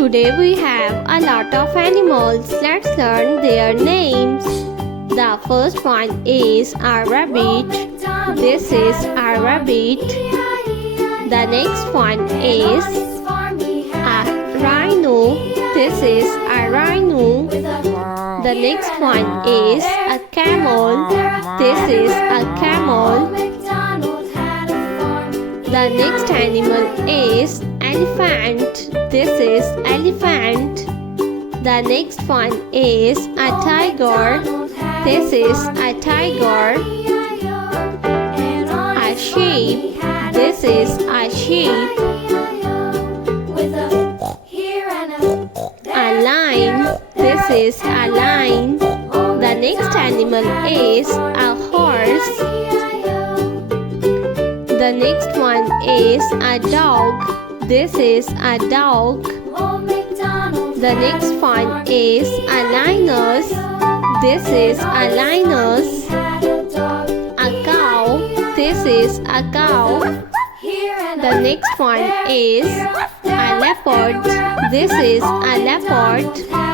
Today we have a lot of animals. Let's learn their names. The first one is a rabbit. This is a rabbit. The next one is a rhino. This is a rhino. The next one is a camel. This is a camel. The next animal is elephant. This is elephant. The next one is a tiger. This is a tiger. A sheep. This is a sheep. A lion. This is a lion. The next animal is a horse. The next one is a dog. This is a dog. The next one is a lioness. This is a lioness. A cow. This is a cow. The next one is a leopard. This is a leopard.